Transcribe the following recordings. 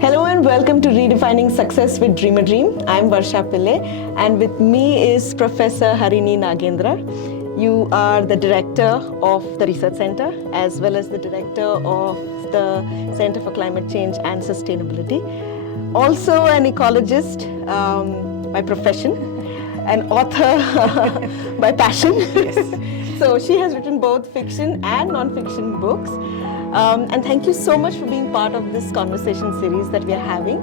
Hello and welcome to Redefining Success with Dream a Dream. I'm Varsha Pillai and with me is Professor Harini Nagendra. You are the director of the Research Center as well as the director of the Center for Climate Change and Sustainability. Also an ecologist by profession, an author by passion. Yes. So she has written both fiction and non-fiction books. And thank you so much for being part of this conversation series that we are having.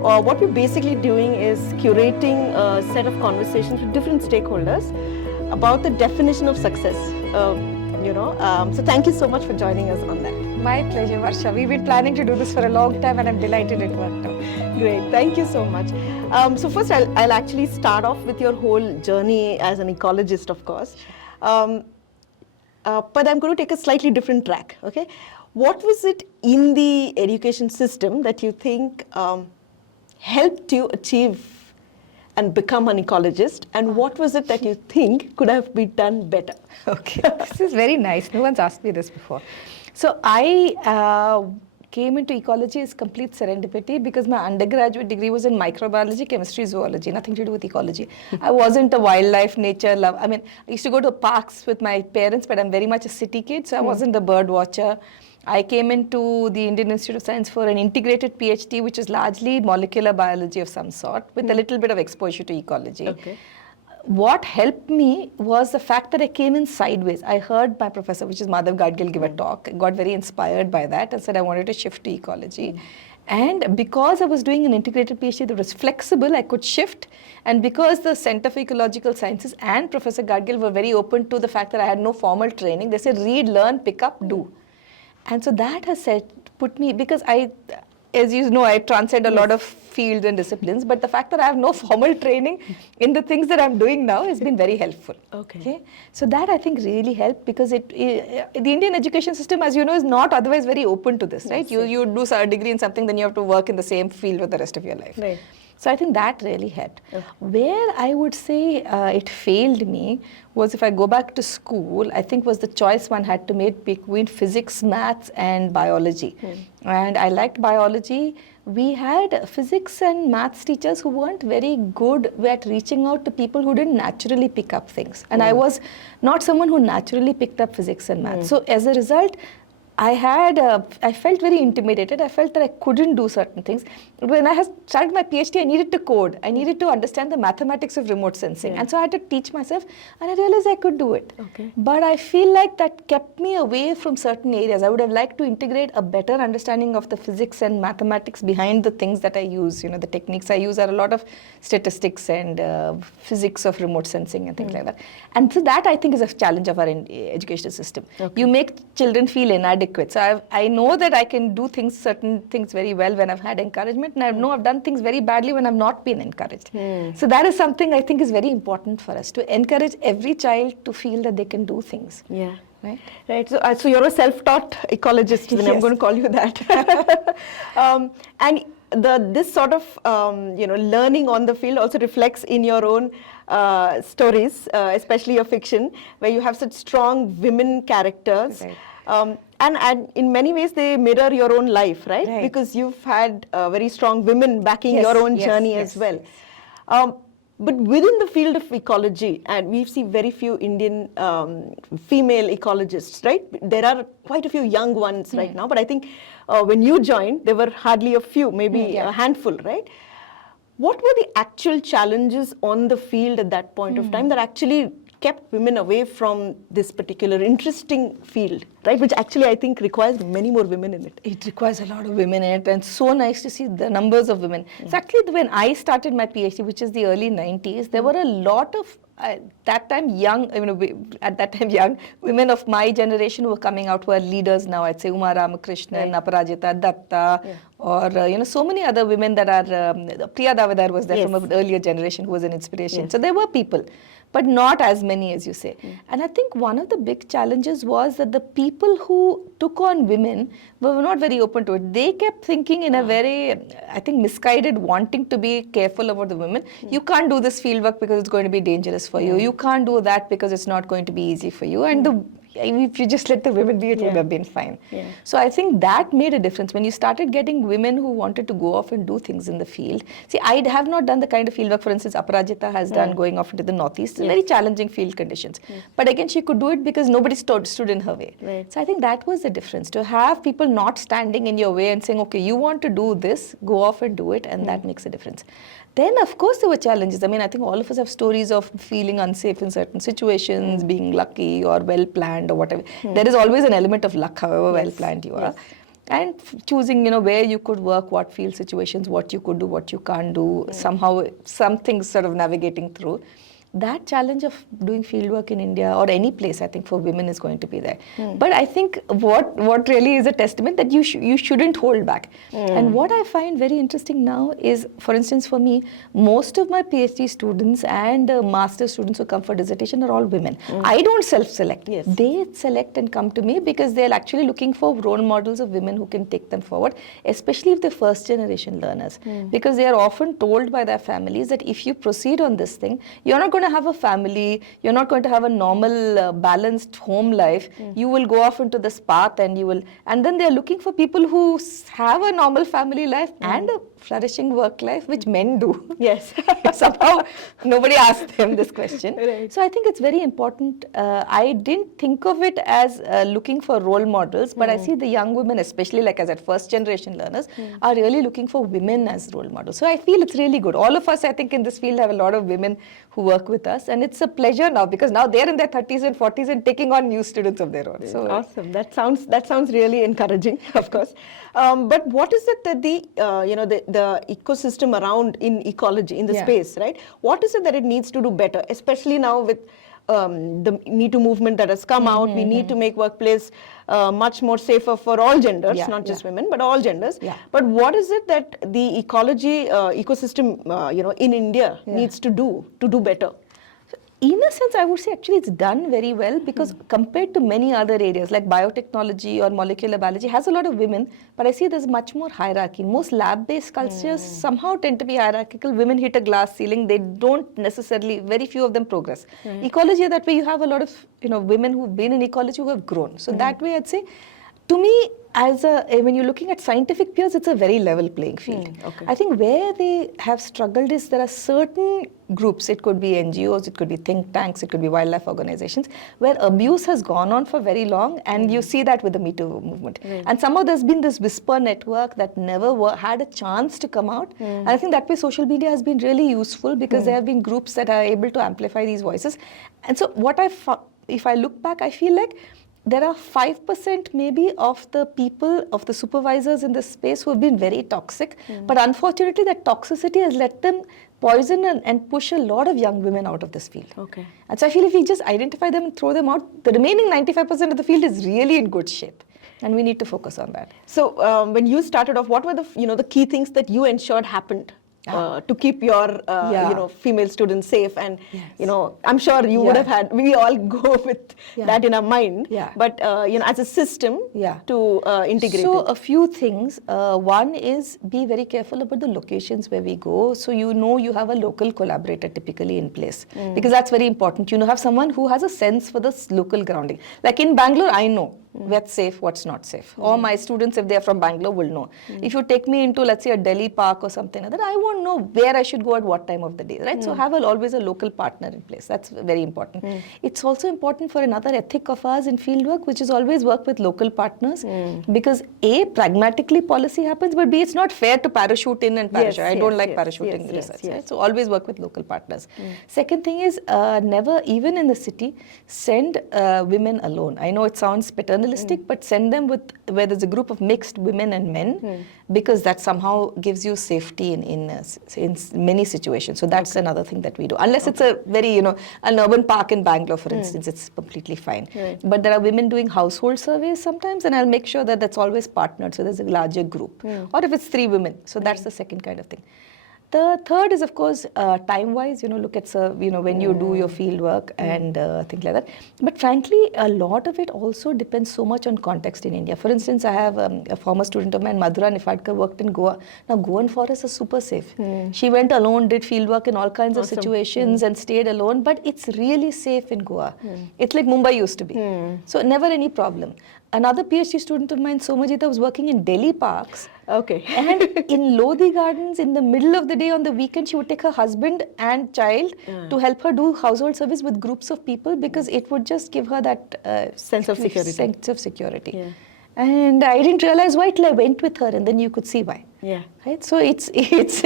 What we're basically doing is curating a set of conversations with different stakeholders about the definition of success. So thank you so much for joining us on that. My pleasure, Varsha. We've been planning to do this for a long time and I'm delighted it worked out. Great, thank you so much. So first I'll actually start off with your whole journey as an ecologist, of course. But I'm going to take a slightly different track, okay? What was it in the education system that you think helped you achieve and become an ecologist, and what was it that you think could have been done better? Okay, this is very nice. No one's asked me this before. So I came into ecology as complete serendipity because my undergraduate degree was in microbiology, chemistry, zoology, nothing to do with ecology. I wasn't a wildlife, nature love. I mean, I used to go to parks with my parents, but I'm very much a city kid, so I wasn't a bird watcher. I came into the Indian Institute of Science for an integrated PhD, which is largely molecular biology of some sort, with a little bit of exposure to ecology. Okay. What helped me was the fact that I came in sideways. I heard my professor, which is Madhav Gadgil, give a talk. I got very inspired by that and said I wanted to shift to ecology. And because I was doing an integrated PhD that was flexible, I could shift. And because the Center for Ecological Sciences and Professor Gadgil were very open to the fact that I had no formal training, they said read, learn, pick up, do. And so that has put me, because as you know, I transcend a lot of fields and disciplines, but the fact that I have no formal training in the things that I'm doing now has been very helpful. Okay. So that I think really helped because the Indian education system, as you know, is not otherwise very open to this, right? You do a degree in something, then you have to work in the same field for the rest of your life. Right. So I think that really helped. Okay. Where I would say it failed me was if I go back to school, I think was the choice one had to make between physics, maths and biology. And I liked biology. We had physics and maths teachers who weren't very good at reaching out to people who didn't naturally pick up things. And I was not someone who naturally picked up physics and maths. So as a result, I felt very intimidated. I felt that I couldn't do certain things. When I started my PhD, I needed to code. I needed to understand the mathematics of remote sensing. And so I had to teach myself, and I realized I could do it. Okay. But I feel like that kept me away from certain areas. I would have liked to integrate a better understanding of the physics and mathematics behind the things that I use. You know, the techniques I use are a lot of statistics and physics of remote sensing and things like that. And so that, I think, is a challenge of our education system. Okay. You make children feel inadequate. So I know that I can do certain things very well when I've had encouragement, and I know I've done things very badly when I've not been encouraged. So that is something I think is very important for us, to encourage every child to feel that they can do things. Yeah. Right. So you're a self-taught ecologist, then I'm going to call you that. And this sort of learning on the field also reflects in your own stories, especially your fiction, where you have such strong women characters. Right. And in many ways, they mirror your own life, right? Because you've had very strong women backing your own journey as well. But within the field of ecology, and we see very few Indian female ecologists, right? There are quite a few young ones right now, but I think when you joined, there were hardly a few, maybe a handful, right? What were the actual challenges on the field at that point of time that actually kept women away from this particular interesting field, right? Which actually I think requires many more women in it. It requires a lot of women in it, and so nice to see the numbers of women. So actually when I started my PhD, which is the early 90s, there were a lot of at that time young women of my generation who were coming out, who are leaders now. I'd say Uma Ramakrishnan, Aparajita, Datta, or so many other women that are, Priya Davadar was there from an earlier generation who was an inspiration. So there were people, but not as many as you say. And I think one of the big challenges was that the people people who took on women were not very open to it. They kept thinking in a very, I think, misguided, wanting to be careful about the women. You can't do this fieldwork because it's going to be dangerous for you. You can't do that because it's not going to be easy for you. And if you just let the women be, it would have been fine. So I think that made a difference. When you started getting women who wanted to go off and do things in the field. See, I have not done the kind of fieldwork, for instance, Aparajita has done, going off into the Northeast. Very challenging field conditions. But again, she could do it because nobody stood in her way. So I think that was the difference. To have people not standing in your way and saying, okay, you want to do this, go off and do it, and that makes a difference. Then, of course, there were challenges. I mean, I think all of us have stories of feeling unsafe in certain situations, being lucky or well-planned or whatever. There is always an element of luck, however well-planned you are. And choosing, where you could work, what field situations, what you could do, what you can't do, somehow, some things sort of navigating through. That challenge of doing fieldwork in India or any place, I think, for women is going to be there. But I think what really is a testament that you shouldn't hold back. And what I find very interesting now is, for instance, for me, most of my PhD students and master students who come for dissertation are all women. I don't self-select. They select and come to me because they're actually looking for role models of women who can take them forward, especially if they're first-generation learners. Because they are often told by their families that if you proceed on this thing, you're not going to have a family, you're not going to have a normal balanced home life, you will go off into this path and then they're looking for people who have a normal family life and a flourishing work life, which men do. Somehow nobody asked them this question. So I think it's very important. I didn't think of it as looking for role models, but I see the young women, especially like as at first generation learners, are really looking for women as role models. So I feel it's really good. All of us, I think, in this field have a lot of women who work with us, and it's a pleasure now because now they're in their 30s and 40s and taking on new students of their own. So awesome. That sounds really encouraging, of course. But what is it that the ecosystem around in ecology, in the space, right? What is it that it needs to do better, especially now with the Me Too movement that has come out? We need to make workplace much more safer for all genders, not just women, but all genders. But what is it that the ecology ecosystem, in India needs to do better? In a sense, I would say actually it's done very well because compared to many other areas like biotechnology or molecular biology has a lot of women, but I see there's much more hierarchy. Most lab-based cultures somehow tend to be hierarchical. Women hit a glass ceiling. They don't necessarily, very few of them progress. Ecology, that way you have a lot of women who've been in ecology who have grown. So that way I'd say, to me, when you're looking at scientific peers, it's a very level playing field. I think where they have struggled is there are certain groups, it could be NGOs, it could be think tanks, it could be wildlife organizations, where abuse has gone on for very long, and you see that with the Me Too movement. And somehow there's been this whisper network that never had a chance to come out. And I think that way social media has been really useful because there have been groups that are able to amplify these voices. And so if I look back, I feel like there are 5% maybe of the people, of the supervisors in this space who have been very toxic. But unfortunately, that toxicity has let them poison and push a lot of young women out of this field. And so I feel if we just identify them and throw them out, the remaining 95% of the field is really in good shape. And we need to focus on that. So when you started off, what were the key things that you ensured happened to keep your female students safe? And I'm sure you would have had, we all go with that in our mind, but as a system to integrate so it. A few things. One is be very careful about the locations where we go, so you have a local collaborator typically in place, because that's very important. Have someone who has a sense for this local grounding. Like in Bangalore, I know what's safe, what's not safe. Or my students, if they're from Bangalore, will know. If you take me into, let's say, a Delhi park or something like that, I won't know where I should go at what time of the day, right? So have always a local partner in place. That's very important. It's also important for another ethic of ours in fieldwork, which is always work with local partners, because A, pragmatically policy happens, but B, it's not fair to parachute in and parachute. I don't like parachuting research, right? So always work with local partners. Second thing is never, even in the city, send women alone. I know it sounds paternalistic, but send them where there's a group of mixed women and men, because that somehow gives you safety in many situations. So that's another thing that we do. Unless it's a very, an urban park in Bangalore, for instance, it's completely fine. But there are women doing household surveys sometimes, and I'll make sure that that's always partnered, so there's a larger group. Or if it's 3 women, so that's the second kind of thing. The third is, of course, time-wise, look at, when you do your field work and things like that. But frankly, a lot of it also depends so much on context in India. For instance, I have a former student of mine, Madhura Nifadkar, worked in Goa. Now, Goan forests are super safe. She went alone, did field work in all kinds of situations and stayed alone, but it's really safe in Goa. It's like Mumbai used to be. So never any problem. Another PhD student of mine, Somajita, was working in Delhi parks. Okay. And in Lodi Gardens, in the middle of the day on the weekend, she would take her husband and child to help her do household service with groups of people, because it would just give her that sense of security. Sense of security. Yeah. And I didn't realize why till I went with her, and then you could see why. Yeah. Right. So it's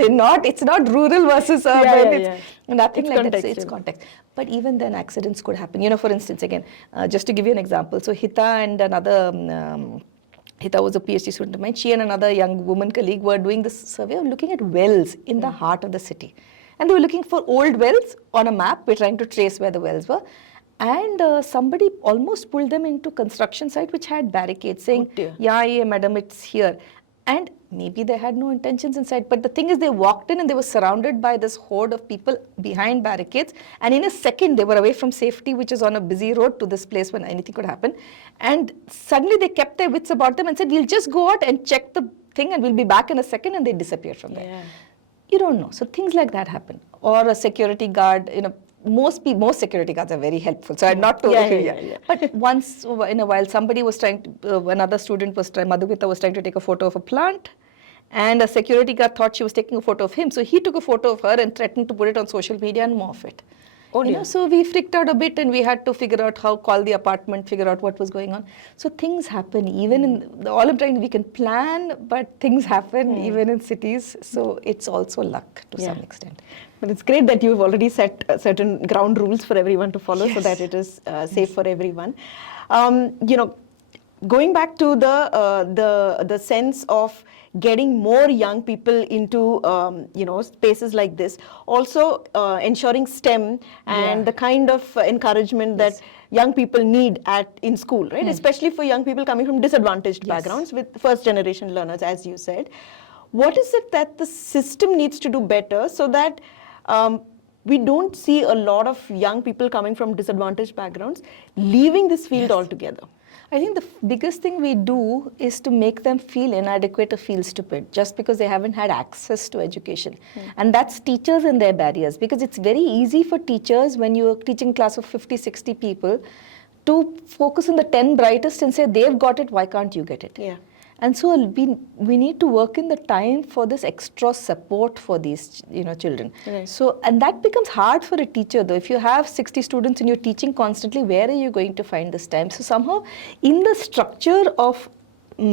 not rural versus urban. Nothing like that. So it's context. But even then, accidents could happen. For instance, again, just to give you an example. So Hita and another. Hita was a PhD student of mine. She and another young woman colleague were doing this survey of looking at wells in the heart of the city. And they were looking for old wells on a map. We're trying to trace where the wells were. And somebody almost pulled them into construction site which had barricades saying, yeah, madam, it's here. And maybe they had no intentions inside. But the thing is, they walked in and they were surrounded by this horde of people behind barricades. And in a second, they were away from safety, which is on a busy road, to this place when anything could happen. And suddenly they kept their wits about them and said, we'll just go out and check the thing and we'll be back in a second. And they disappeared from there. You don't know. So things like that happen. Or a security guard, most security guards are very helpful. So I'm not to But once in a while, somebody was trying to, another student was trying, Madhugita was trying to take a photo of a plant, and a security guard thought she was taking a photo of him. So he took a photo of her and threatened to put it on social media and morph it. So we freaked out a bit, and we had to figure out how, call the apartment, figure out what was going on. So things happen even in, all I'm trying, we can plan, but things happen even in cities. So it's also luck to some extent. But it's great that you've already set certain ground rules for everyone to follow so that it is safe for everyone. Going back to the sense of getting more young people into spaces like this, also ensuring STEM and the kind of encouragement that young people need in school, right? Especially for young people coming from disadvantaged backgrounds with first generation learners, as you said. What is it that the system needs to do better so that we don't see a lot of young people coming from disadvantaged backgrounds leaving this field altogether? I think the biggest thing we do is to make them feel inadequate or feel stupid just because they haven't had access to education. And that's teachers and their barriers, because it's very easy for teachers when you're teaching a class of 50, 60 people to focus on the 10 brightest and say, they've got it, why can't you get it? Yeah. And so we need to work in the time for this extra support for these children. Right. So, and that becomes hard for a teacher though. If you have 60 students and you're teaching constantly, where are you going to find this time? So somehow in the structure of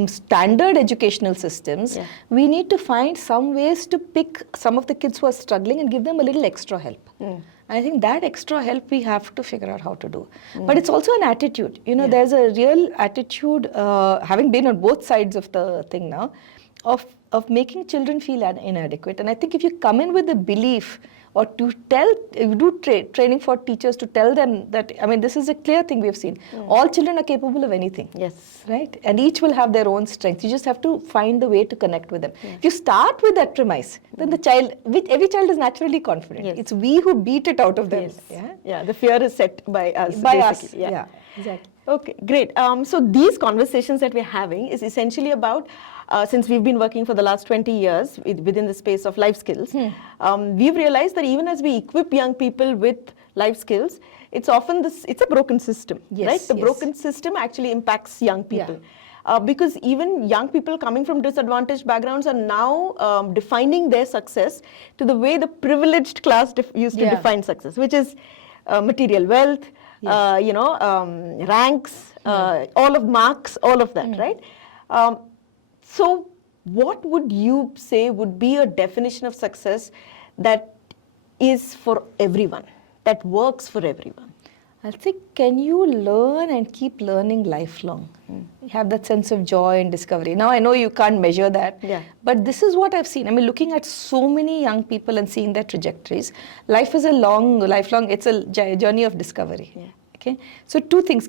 standard educational systems, we need to find some ways to pick some of the kids who are struggling and give them a little extra help. I think that extra help we have to figure out how to do. But it's also an attitude. There's a real attitude, having been on both sides of the thing now, of making children feel inadequate. And I think if you come in with the belief, or to do training for teachers to tell them that, this is a clear thing we've seen. All children are capable of anything. Yes. Right? And each will have their own strengths. You just have to find a way to connect with them. If you start with that premise, then every child is naturally confident. It's we who beat it out of them. The fear is set by us. By us. Yeah, exactly. Okay, great. So these conversations that we're having is essentially about, since we've been working for the last 20 years within the space of life skills, we've realized that even as we equip young people with life skills, it's often it's a broken system, right? The broken system actually impacts young people. Because even young people coming from disadvantaged backgrounds are now defining their success to the way the privileged class used to define success, which is material wealth, ranks, all of marks, all of that, right? So what would you say would be a definition of success that is for everyone, that works for everyone? I think, can you learn and keep learning lifelong? You have that sense of joy and discovery. Now, I know you can't measure that, but this is what I've seen. Looking at so many young people and seeing their trajectories, life is a lifelong, it's a journey of discovery. Okay, so two things.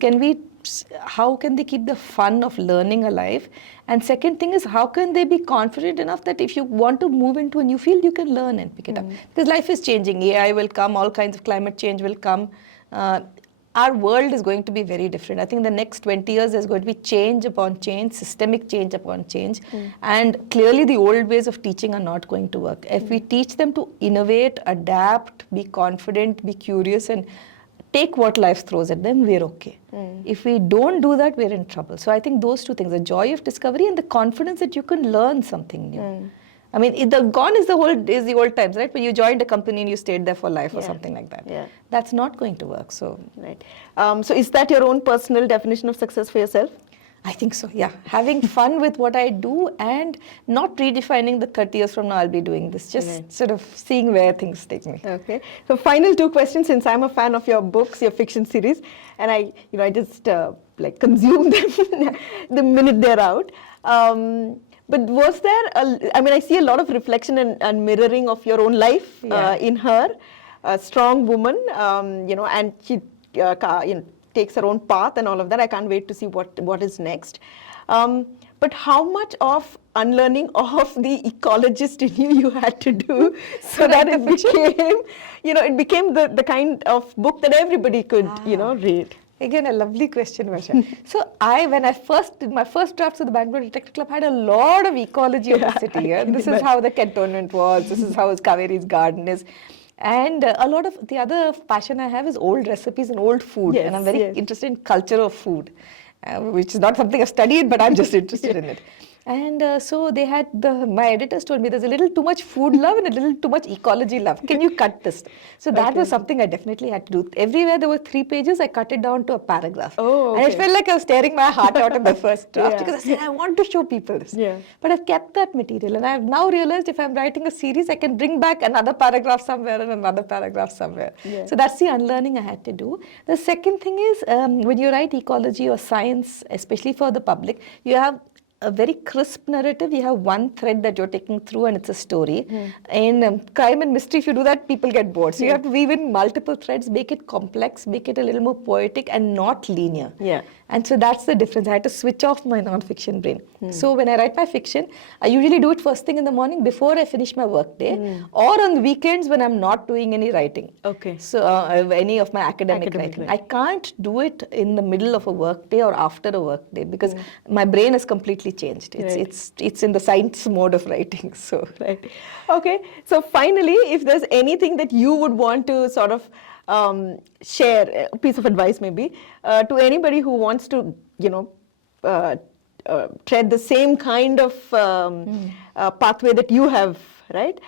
How can they keep the fun of learning alive? And second thing is, how can they be confident enough that if you want to move into a new field, you can learn and pick it up? Because life is changing. AI will come, all kinds of climate change will come. Our world is going to be very different. I think the next 20 years there's going to be change upon change, systemic change upon change. And clearly the old ways of teaching are not going to work. If we teach them to innovate, adapt, be confident, be curious, and take what life throws at them, we're okay. If we don't do that, we're in trouble. So I think those two things, the joy of discovery and the confidence that you can learn something new. I mean, gone is the old times, right? When you joined a company and you stayed there for life or something like that. Yeah. That's not going to work. So, right. So is that your own personal definition of success for yourself? I think so, yeah. Having fun with what I do and not redefining the 30 years from now I'll be doing this. Just sort of seeing where things take me. Okay. So final two questions, since I'm a fan of your books, your fiction series, and I just like consume them the minute they're out. But was there, I see a lot of reflection and mirroring of your own life in her, a strong woman, and she takes her own path and all of that. I can't wait to see what is next. But how much of unlearning of the ecologist in you had to do so that it became the kind of book that everybody could, read? Again, a lovely question, Varsha. So when I first did my first drafts of the Bangalore Detective Club, I had a lot of ecology of the city. Yeah? This is how the cantonment was. This is how Kaveri's garden is. And a lot of the other passion I have is old recipes and old food. And I'm very interested in culture of food, which is not something I've studied, but I'm just interested in it. And so they had, my editors told me there's a little too much food love and a little too much ecology love. Can you cut this? So that was something I definitely had to do. Everywhere there were 3 pages, I cut it down to a paragraph. Oh, okay. And it felt like I was tearing my heart out in the first draft because I said, I want to show people this. Yeah. But I've kept that material and I've now realized if I'm writing a series, I can bring back another paragraph somewhere and another paragraph somewhere. Yeah. So that's the unlearning I had to do. The second thing is when you write ecology or science, especially for the public, you have a very crisp narrative. You have one thread that you're taking through and it's a story. In crime and mystery, if you do that, people get bored. So you have to weave in multiple threads, make it complex, make it a little more poetic and not linear. Yeah. And so that's the difference. I had to switch off my non-fiction brain. So when I write my fiction, I usually do it first thing in the morning before I finish my work day or on the weekends when I'm not doing any writing. Okay. So any of my academic writing. I can't do it in the middle of a work day or after a work day because my brain has completely changed. It's in the science mode of writing. So right. Okay. So finally, if there's anything that you would want to sort of share, a piece of advice maybe, to anybody who wants to, tread the same kind of pathway that you have, right?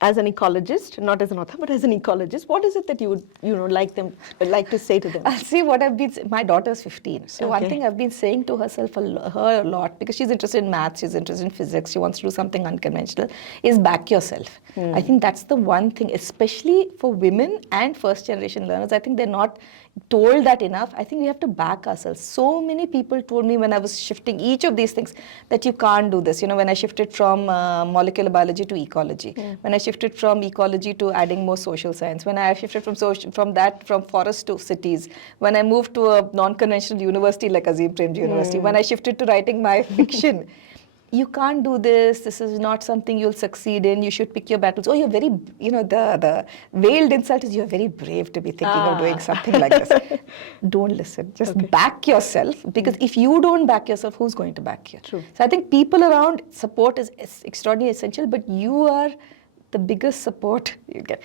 As an ecologist, not as an author, but as an ecologist, what is it that you would like to say to them? I'll say what my daughter's 15. So one thing I've been saying to her a lot, because she's interested in maths, she's interested in physics, she wants to do something unconventional, is back yourself. I think that's the one thing, especially for women and first generation learners. I think they're not told that enough. I think we have to back ourselves. So many people told me when I was shifting each of these things that you can't do this. When I shifted from molecular biology to ecology, when I shifted from ecology to adding more social science, when I shifted from forest to cities, when I moved to a non-conventional university like Azim Premji University, when I shifted to writing my fiction. You can't do this. This is not something you'll succeed in. You should pick your battles. Oh, you're very, the veiled insult is you're very brave to be thinking of doing something like this. Don't listen. Just back yourself, because if you don't back yourself, who's going to back you? True. So I think people around, support is extraordinarily essential, but you are the biggest support you get.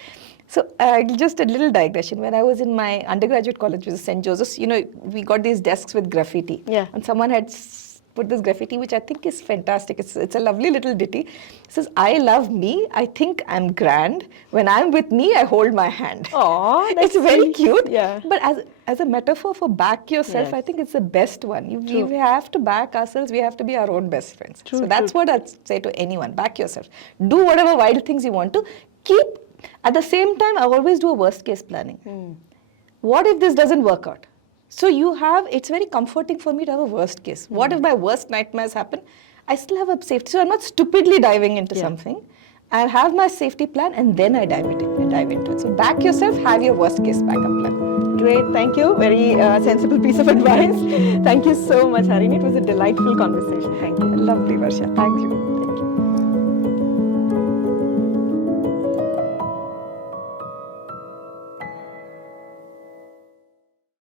So just a little digression. When I was in my undergraduate college, which was St. Joseph's, we got these desks with graffiti. Yeah. And someone had put this graffiti, which I think is fantastic. It's a lovely little ditty. It says, I love me. I think I'm grand. When I'm with me, I hold my hand. Oh, it's very cute. Yeah. But as a metaphor for back yourself, I think it's the best one. We have to back ourselves. We have to be our own best friends. So that's what I'd say to anyone. Back yourself. Do whatever wild things you want to. At the same time, I always do a worst case planning. What if this doesn't work out? So it's very comforting for me to have a worst case. What if my worst nightmares happen? I still have a safety. So I'm not stupidly diving into something. I have my safety plan and then I dive into it. So back yourself, have your worst case backup plan. Great. Thank you. Very sensible piece of advice. Thank you so much, Harini. It was a delightful conversation. Thank you. Lovely, Varsha. Thank you.